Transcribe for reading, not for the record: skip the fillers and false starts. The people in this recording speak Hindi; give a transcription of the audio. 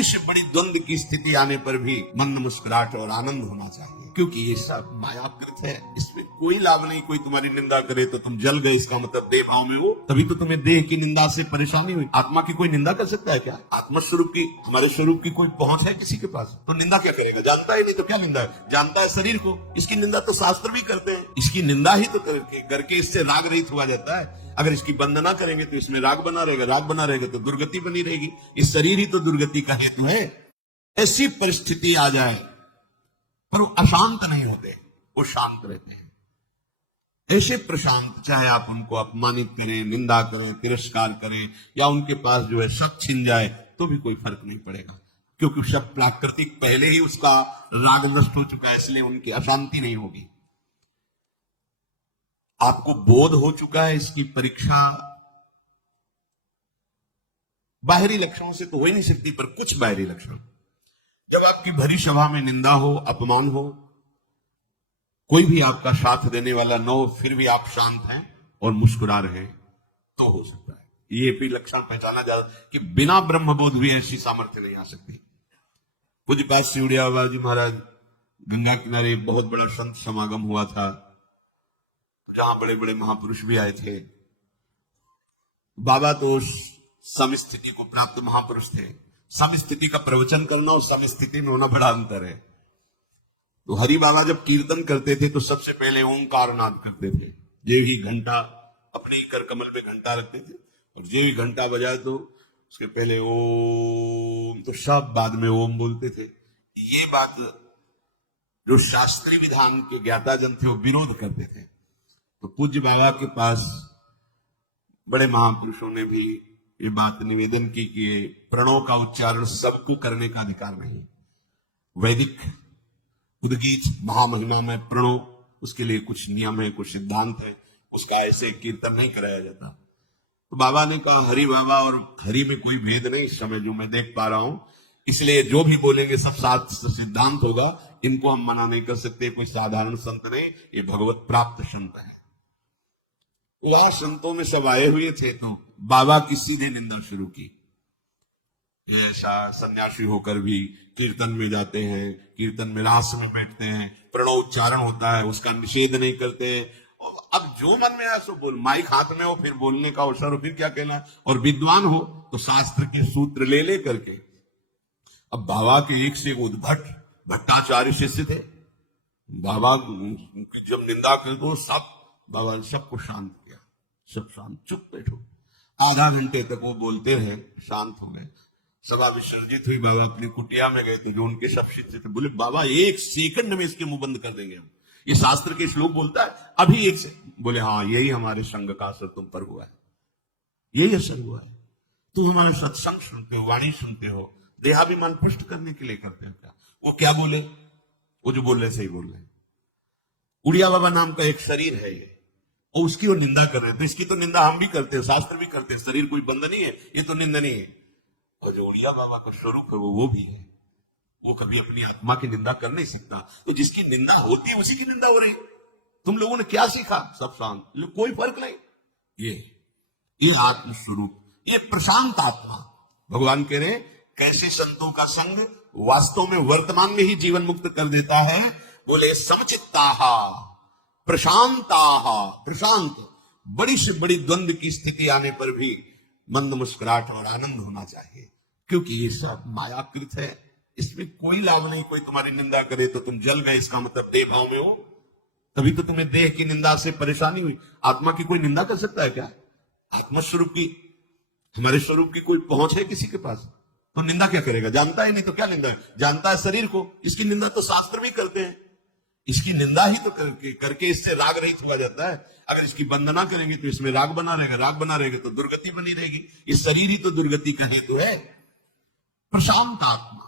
बड़ी से बड़ी द्वंद की स्थिति आने पर भी मंद मुस्कुराहट और आनंद होना चाहिए, क्योंकि ये सब मायाकृत है। इसमें कोई लाभ नहीं। कोई तुम्हारी निंदा करे तो तुम जल गए, इसका मतलब देह भाव में हो, तभी तो तुम्हें देह की निंदा से परेशानी हुई। आत्मा की कोई निंदा कर सकता है क्या? आत्मा स्वरूप की, हमारे स्वरूप की कोई पहुंच है किसी के पास? तो निंदा क्या करेगा? जानता ही नहीं तो क्या निंदा है? जानता है शरीर को, इसकी निंदा तो शास्त्र भी करते हैं। इसकी निंदा ही तो करके इससे राग रहित हुआ जाता है। अगर इसकी वंदना करेंगे तो इसमें राग बना रहेगा, राग बना रहेगा तो दुर्गति बनी रहेगी। इस शरीर ही तो दुर्गति का हेतु है। ऐसी परिस्थिति आ जाए पर वो अशांत नहीं होते, वो शांत रहते हैं। ऐसे प्रशांत, चाहे आप उनको अपमानित करें, निंदा करें, तिरस्कार करें, या उनके पास जो है सब छिन जाए तो भी कोई फर्क नहीं पड़ेगा, क्योंकि सब प्राकृतिक पहले ही उसका राग नष्ट हो चुका है, इसलिए उनकी अशांति नहीं होगी। आपको बोध हो चुका है इसकी परीक्षा बाहरी लक्षणों से तो हो ही नहीं सकती, पर कुछ बाहरी लक्षण, जब आपकी भरी सभा में निंदा हो, अपमान हो, कोई भी आपका साथ देने वाला न हो, फिर भी आप शांत हैं और मुस्कुरा रहे, तो हो सकता है। ये भी लक्षण पहचाना जा कि बिना ब्रह्मबोध भी ऐसी सामर्थ्य नहीं आ सकती। पूज्यपाद सिवड़िया बाबा जी महाराज, गंगा किनारे बहुत बड़ा संत समागम हुआ था, जहां बड़े बड़े महापुरुष भी आए थे। बाबा तो समस्थिति को प्राप्त महापुरुष थे। समस्थिति का प्रवचन करना और समस्थिति में होना बड़ा अंतर है। तो हरि बाबा जब कीर्तन करते थे तो सबसे पहले ओंकार नाद करते थे। जे ही घंटा, अपने ही कर कमल पे घंटा रखते थे, और जे ही घंटा बजाए तो उसके पहले ओम, तो सब बाद में ओम बोलते थे। ये बात जो शास्त्रीय विधान के ज्ञाताजन थे वो विरोध करते थे। तो पूज्य बाबा के पास बड़े महापुरुषों ने भी ये बात निवेदन की कि प्रणव का उच्चारण सबको करने का अधिकार नहीं। वैदिक उद्गीत महामहिमा में प्रणव, उसके लिए कुछ नियम है, कुछ सिद्धांत है, उसका ऐसे कीर्तन नहीं कराया जाता। तो बाबा ने कहा हरि बाबा और हरि में कोई भेद नहीं इस समय जो मैं देख पा रहा हूं, इसलिए जो भी बोलेंगे सब शास्त्र सिद्धांत होगा, इनको हम मना नहीं कर सकते। कोई साधारण संत नहीं, ये भगवत प्राप्त संत है। वह संतों में सब आए हुए थे, तो बाबा की सीधे निंदा शुरू की। ऐसा सन्यासी होकर भी कीर्तन में जाते हैं, कीर्तन में रास में बैठते हैं, प्रणव उच्चारण होता है, उसका निषेध नहीं करते। अब जो मन में आया सो बोल, माइक हाथ में हो फिर बोलने का अवसर हो, फिर क्या कहना। और विद्वान हो तो शास्त्र के सूत्र ले करके। अब बाबा के एक से एक उद्भट भट्टाचार्य शिष्य थे। बाबा जब निंदा कर दो सब, बाबा ने सबको शांत किया, सब शांत, चुप बैठो। आधा घंटे तक वो बोलते रहे, शांत हो गए। सभा विसर्जित हुई, बाबा अपनी कुटिया में गए तो जो उनके सब शिष्य थे बोले बाबा एक सेकंड में इसके मुंह बंद कर देंगे हम, ये शास्त्र के श्लोक बोलता है अभी एक से। बोले हाँ, यही हमारे संग का असर तुम पर हुआ है, यही असर हुआ है। तुम हमारे सत्संग सुनते हो, वाणी सुनते हो, देहाभिमान पुष्ट करने के लिए करते हो क्या? वो क्या बोले? वो जो बोल रहे सही बोल रहे। उड़िया बाबा नाम का एक शरीर है ये, और उसकी वो निंदा कर रहे थे। इसकी तो निंदा हम भी करते हैं, शास्त्र भी करते हैं। शरीर कोई बंधन है, ये तो निंदनीय है। और जो उड़िया बाबा का स्वरूप है वो भी है, वो कभी अपनी आत्मा की निंदा कर नहीं सकता। तो जिसकी निंदा होती है उसी की निंदा हो रही। तुम लोगों ने क्या सीखा? सब शांत, कोई फर्क नहीं। ये आत्म स्वरूप, ये प्रशांत आत्मा। भगवान कह रहे कैसे संतों का संग वास्तव में वर्तमान में ही जीवन मुक्त कर देता है। बोले समचित्ताहा प्रशांताहा, प्रशांत, बड़ी से बड़ी द्वंद की स्थिति आने पर भी मंद मुस्कुराहट और आनंद होना चाहिए, क्योंकि ये सब मायाकृत है। इसमें कोई लाभ नहीं। कोई तुम्हारी निंदा करे तो तुम जल गए, इसका मतलब देह भाव में हो, तभी तो तुम्हें देह की निंदा से परेशानी हुई। आत्मा की कोई निंदा कर सकता है क्या? आत्मा स्वरूप की, हमारे स्वरूप की कोई पहुंच है किसी के पास? तो निंदा क्या करेगा? जानता ही नहीं तो क्या निंदा है? जानता है शरीर को, इसकी निंदा तो शास्त्र भी करते हैं। इसकी निंदा ही तो करके इससे राग रहित हुआ जाता है। अगर इसकी वंदना करेंगे तो इसमें राग बना रहेगा, राग बना रहेगा तो दुर्गति बनी रहेगी। इस शरीर ही तो दुर्गति का हेतु है। प्रशांत आत्मा,